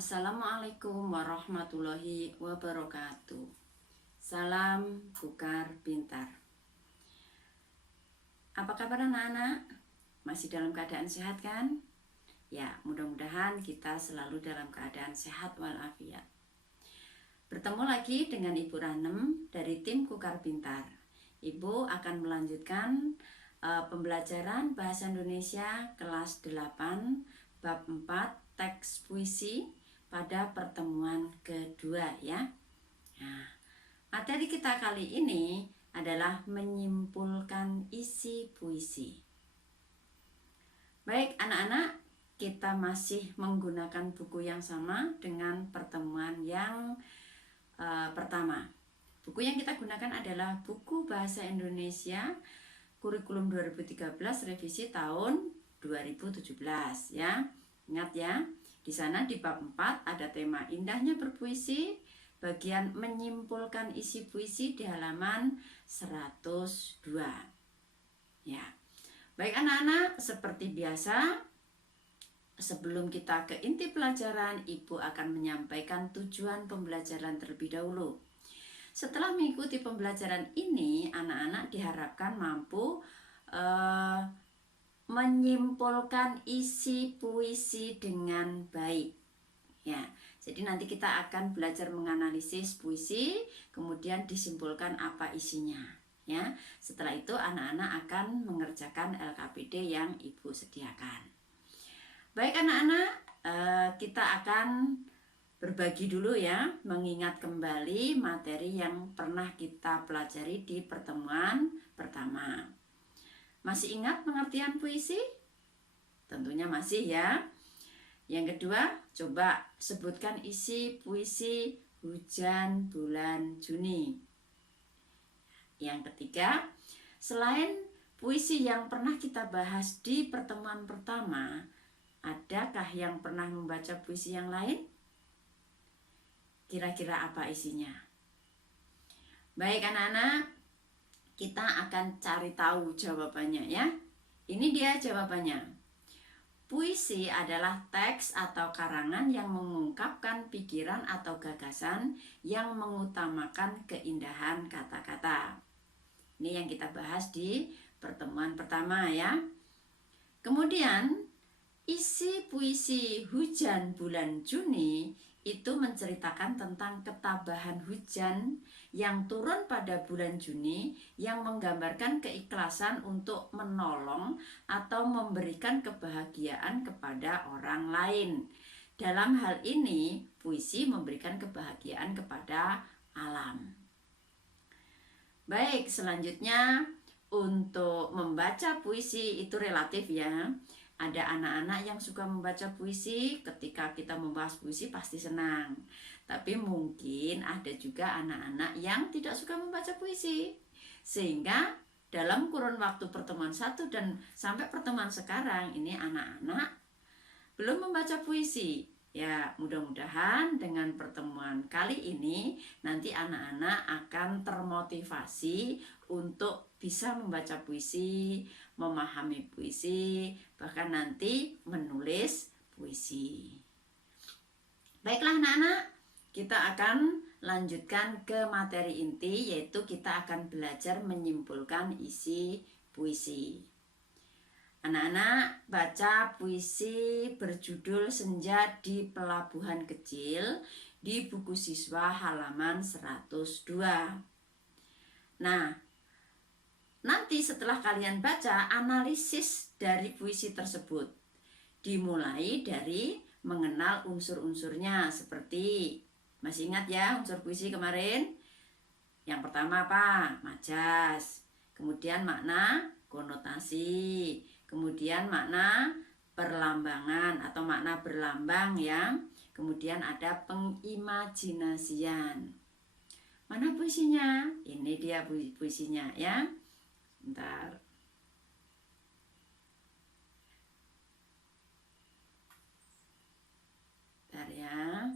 Assalamualaikum warahmatullahi wabarakatuh. Salam Bukar Pintar. Apa kabar anak-anak? Masih dalam keadaan sehat kan? Ya, mudah-mudahan kita selalu dalam keadaan sehat walafiat. Bertemu lagi dengan Ibu Ranem dari tim Kukar Pintar. Ibu akan melanjutkan pembelajaran Bahasa Indonesia kelas 8 bab 4 teks puisi pada pertemuan kedua ya. Nah, materi kita kali ini adalah menyimpulkan isi puisi. Baik anak-anak, kita masih menggunakan buku yang sama dengan pertemuan yang pertama. Buku yang kita gunakan adalah buku Bahasa Indonesia Kurikulum 2013 revisi tahun 2017 ya. Ingat ya, di sana di bab 4 ada tema indahnya berpuisi, bagian menyimpulkan isi puisi di halaman 102. Ya. Baik anak-anak, seperti biasa sebelum kita ke inti pelajaran, Ibu akan menyampaikan tujuan pembelajaran terlebih dahulu. Setelah mengikuti pembelajaran ini, anak-anak diharapkan mampu menyimpulkan isi puisi dengan baik. Ya, jadi nanti kita akan belajar menganalisis puisi, kemudian disimpulkan apa isinya. Ya, setelah itu anak-anak akan mengerjakan LKPD yang Ibu sediakan. Baik anak-anak, kita akan berbagi dulu ya, mengingat kembali materi yang pernah kita pelajari di pertemuan pertama. Masih ingat pengertian puisi? Tentunya masih ya. Yang kedua, coba sebutkan isi puisi Hujan Bulan Juni. Yang ketiga, selain puisi yang pernah kita bahas di pertemuan pertama, adakah yang pernah membaca puisi yang lain? Kira-kira apa isinya? Baik anak-anak, kita akan cari tahu jawabannya ya. Ini dia jawabannya. Puisi adalah teks atau karangan yang mengungkapkan pikiran atau gagasan yang mengutamakan keindahan kata-kata. Ini yang kita bahas di pertemuan pertama ya. Kemudian isi puisi Hujan Bulan Juni itu menceritakan tentang ketabahan hujan yang turun pada bulan Juni yang menggambarkan keikhlasan untuk menolong atau memberikan kebahagiaan kepada orang lain. Dalam hal ini, puisi memberikan kebahagiaan kepada alam. Baik, selanjutnya untuk membaca puisi itu relatif ya. Ada anak-anak yang suka membaca puisi, ketika kita membahas puisi pasti senang. Tapi mungkin ada juga anak-anak yang tidak suka membaca puisi. Sehingga dalam kurun waktu pertemuan 1 dan sampai pertemuan sekarang ini anak-anak belum membaca puisi. Ya, mudah-mudahan dengan pertemuan kali ini nanti anak-anak akan termotivasi untuk bisa membaca puisi, memahami puisi, bahkan nanti menulis puisi. Baiklah anak-anak, kita akan lanjutkan ke materi inti, yaitu kita akan belajar menyimpulkan isi puisi. Anak-anak baca puisi berjudul Senja di Pelabuhan Kecil di buku siswa halaman 102. Nah, nanti setelah kalian baca, analisis dari puisi tersebut. Dimulai dari mengenal unsur-unsurnya, seperti, masih ingat ya unsur puisi kemarin? Yang pertama apa? Majas. Kemudian makna konotasi. Kemudian makna perlambangan atau makna berlambang ya. Kemudian ada pengimajinasian. Mana puisinya? Ini dia puisinya ya. Bentar. Bentar ya.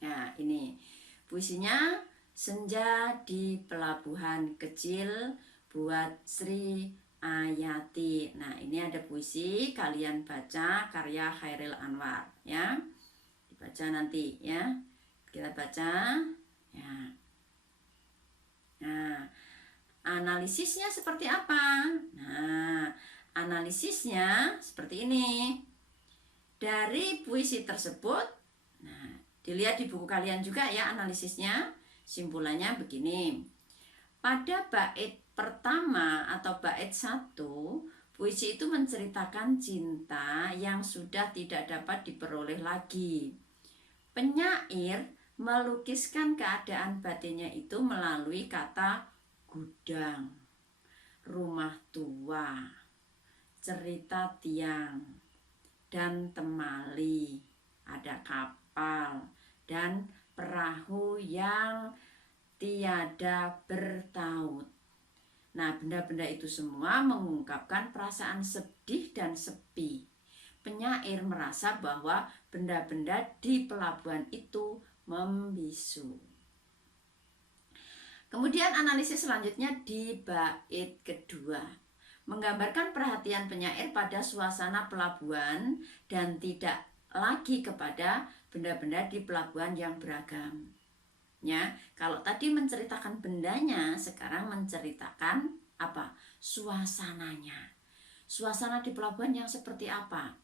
Nah, ini puisinya Senja di Pelabuhan Kecil buat Sri ayati. Nah, ini ada puisi, kalian baca karya Chairil Anwar ya. Dibaca nanti ya. Kita baca ya. Nah, analisisnya seperti apa? Nah, analisisnya seperti ini. Dari puisi tersebut, nah, dilihat di buku kalian juga ya analisisnya. Simpulannya begini. Pada bait pertama atau bait 1, puisi itu menceritakan cinta yang sudah tidak dapat diperoleh lagi. Penyair melukiskan keadaan batinnya itu melalui kata gudang, rumah tua, cerita tiang, dan temali, ada kapal, dan perahu yang tiada bertaut. Nah, benda-benda itu semua mengungkapkan perasaan sedih dan sepi. Penyair merasa bahwa benda-benda di pelabuhan itu membisu. Kemudian analisis selanjutnya di bait kedua, menggambarkan perhatian penyair pada suasana pelabuhan dan tidak lagi kepada benda-benda di pelabuhan yang beragam. Ya, kalau tadi menceritakan bendanya, sekarang menceritakan apa? Suasananya. Suasana di pelabuhan yang seperti apa?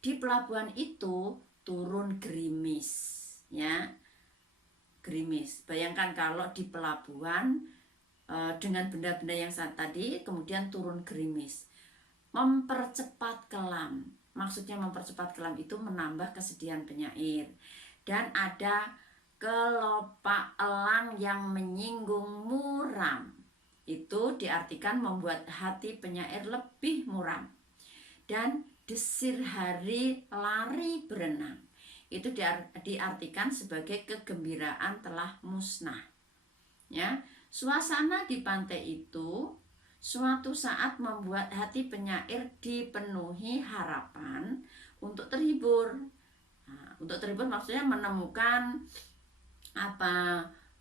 Di pelabuhan itu turun gerimis, ya. Gerimis. Bayangkan kalau di pelabuhan dengan benda-benda yang saat tadi kemudian turun gerimis. Mempercepat kelam. Maksudnya mempercepat kelam itu menambah kesedihan penyair. Dan ada kelopak elang yang menyinggung muram. Itu diartikan membuat hati penyair lebih muram. Dan desir hari lari berenang, itu diartikan sebagai kegembiraan telah musnah. Ya, suasana di pantai itu suatu saat membuat hati penyair dipenuhi harapan untuk terhibur. Nah, untuk terhibur maksudnya menemukan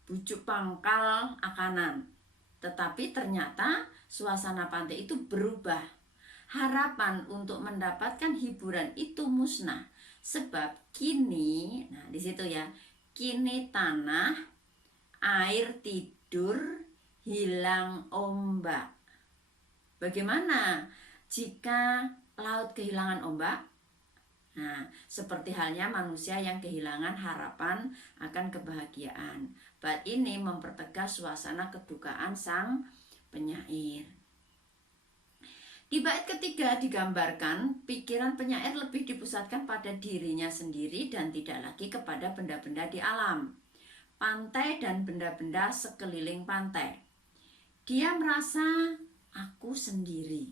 bujuk pangkal akanan. Tetapi ternyata suasana pantai itu berubah. Harapan untuk mendapatkan hiburan itu musnah. Sebab kini, nah di situ ya, kini tanah, air tidur, hilang ombak. Bagaimana jika laut kehilangan ombak? Nah, seperti halnya manusia yang kehilangan harapan akan kebahagiaan. Bait ini mempertegas suasana kedukaan sang penyair. Di bait ketiga digambarkan pikiran penyair lebih dipusatkan pada dirinya sendiri dan tidak lagi kepada benda-benda di alam, pantai dan benda-benda sekeliling pantai. Dia merasa aku sendiri.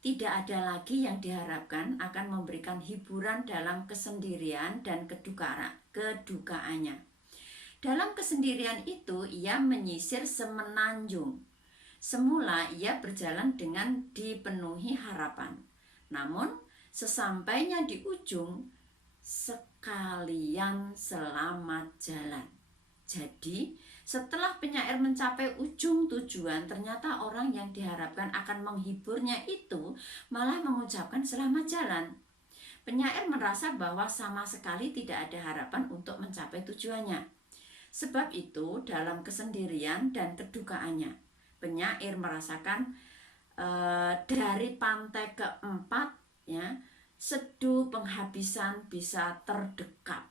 Tidak ada lagi yang diharapkan akan memberikan hiburan dalam kesendirian dan kedukaannya. Dalam kesendirian itu ia menyisir semenanjung. Semula ia berjalan dengan dipenuhi harapan. Namun sesampainya di ujung, sekalian selamat jalan. Jadi setelah penyair mencapai ujung tujuan, ternyata orang yang diharapkan akan menghiburnya itu malah mengucapkan selamat jalan. Penyair merasa bahwa sama sekali tidak ada harapan untuk mencapai tujuannya. Sebab itu dalam kesendirian dan kedukaannya, penyair merasakan dari pantai keempat ya, seduh penghabisan bisa terdekat.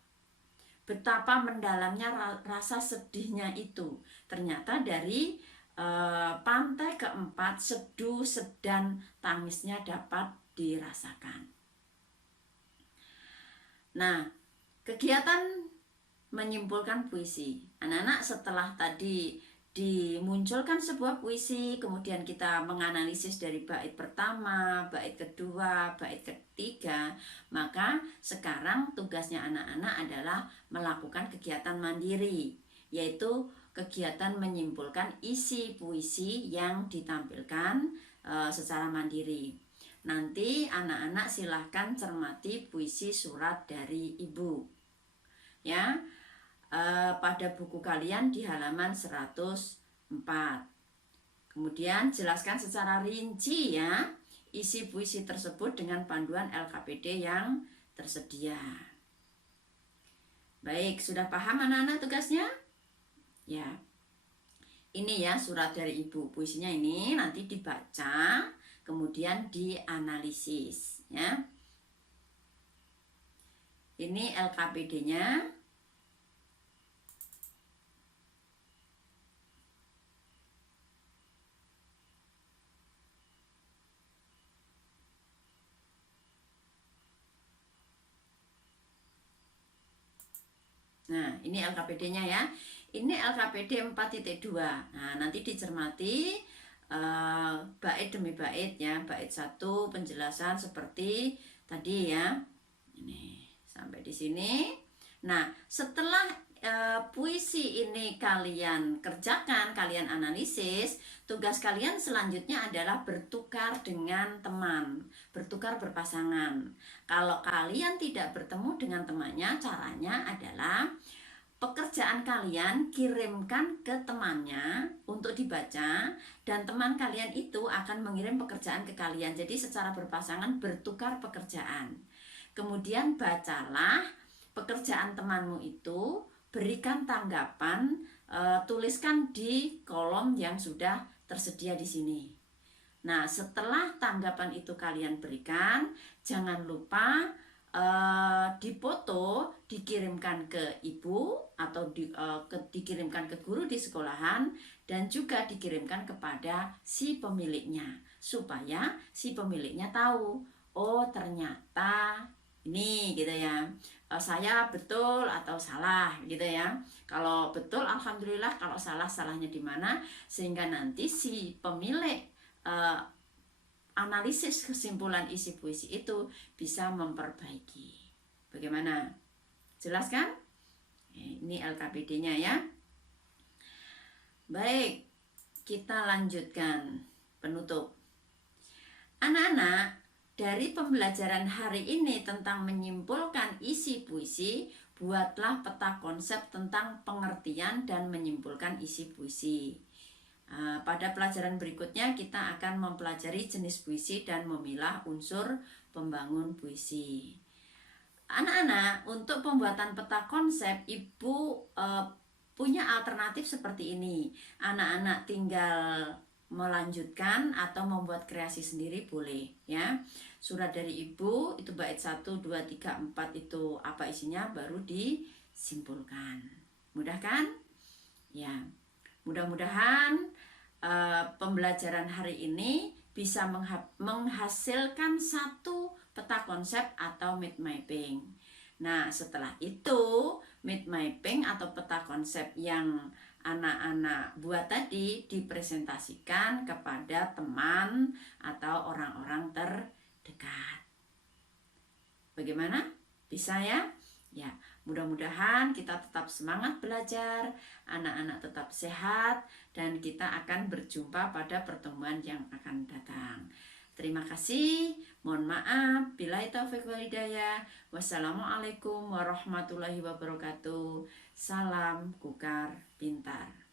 Betapa mendalamnya rasa sedihnya itu. Ternyata dari pantai keempat seduh dan tangisnya dapat dirasakan. Nah, kegiatan menyimpulkan puisi. Anak-anak setelah tadi dimunculkan sebuah puisi, kemudian kita menganalisis dari bait pertama, bait kedua, bait ketiga, maka sekarang tugasnya anak-anak adalah melakukan kegiatan mandiri, yaitu kegiatan menyimpulkan isi puisi yang ditampilkan secara mandiri. Nanti anak-anak silahkan cermati puisi surat dari ibu ya, pada buku kalian di halaman 104. Kemudian jelaskan secara rinci ya isi puisi tersebut dengan panduan LKPD yang tersedia. Baik, sudah paham anak-anak tugasnya? Ya. Ini ya surat dari ibu. Puisinya ini nanti dibaca, kemudian dianalisis ya. Ini LKPD-nya. Nah, ini LKPD-nya ya. Ini LKPD 4.2. Nah, nanti dicermati bait demi bait ya. Bait 1 penjelasan seperti tadi ya. Ini sampai di sini. Nah, setelah puisi ini kalian kerjakan, kalian analisis, tugas kalian selanjutnya adalah bertukar dengan teman, bertukar berpasangan. Kalau kalian tidak bertemu dengan temannya, caranya adalah pekerjaan kalian kirimkan ke temannya untuk dibaca, dan teman kalian itu akan mengirim pekerjaan ke kalian. Jadi secara berpasangan bertukar pekerjaan. Kemudian bacalah pekerjaan temanmu itu, berikan tanggapan, tuliskan di kolom yang sudah tersedia di sini. Nah, setelah tanggapan itu kalian berikan, jangan lupa dipoto, dikirimkan ke ibu atau dikirimkan ke guru di sekolahan, dan juga dikirimkan kepada si pemiliknya supaya si pemiliknya tahu, oh ternyata ini gitu ya, saya betul atau salah gitu ya. Kalau betul alhamdulillah, kalau salah salahnya di mana, sehingga nanti si pemilik analisis kesimpulan isi puisi itu bisa memperbaiki. Bagaimana? Jelas kan? Ini LKPD-nya ya. Baik, kita lanjutkan penutup. Anak-anak, dari pembelajaran hari ini tentang menyimpulkan isi puisi, buatlah peta konsep tentang pengertian dan menyimpulkan isi puisi. Pada pelajaran berikutnya kita akan mempelajari jenis puisi dan memilah unsur pembangun puisi. Anak-anak, untuk pembuatan peta konsep, ibu punya alternatif seperti ini. Anak-anak tinggal melanjutkan atau membuat kreasi sendiri boleh ya. Surat dari ibu itu bait 1, 2, 3, 4 itu apa isinya baru disimpulkan. Mudah kan? Ya. Mudah-mudahan pembelajaran hari ini bisa menghasilkan satu peta konsep atau mind mapping. Nah, setelah itu mind mapping atau peta konsep yang anak-anak buat tadi dipresentasikan kepada teman atau orang-orang terdekat. Bagaimana? Bisa ya? Ya, mudah-mudahan kita tetap semangat belajar, anak-anak tetap sehat, dan kita akan berjumpa pada pertemuan yang akan datang. Terima kasih, mohon maaf, billahi taufiq wal hidayah. Wassalamualaikum warahmatullahi wabarakatuh. Salam Kukar Pintar.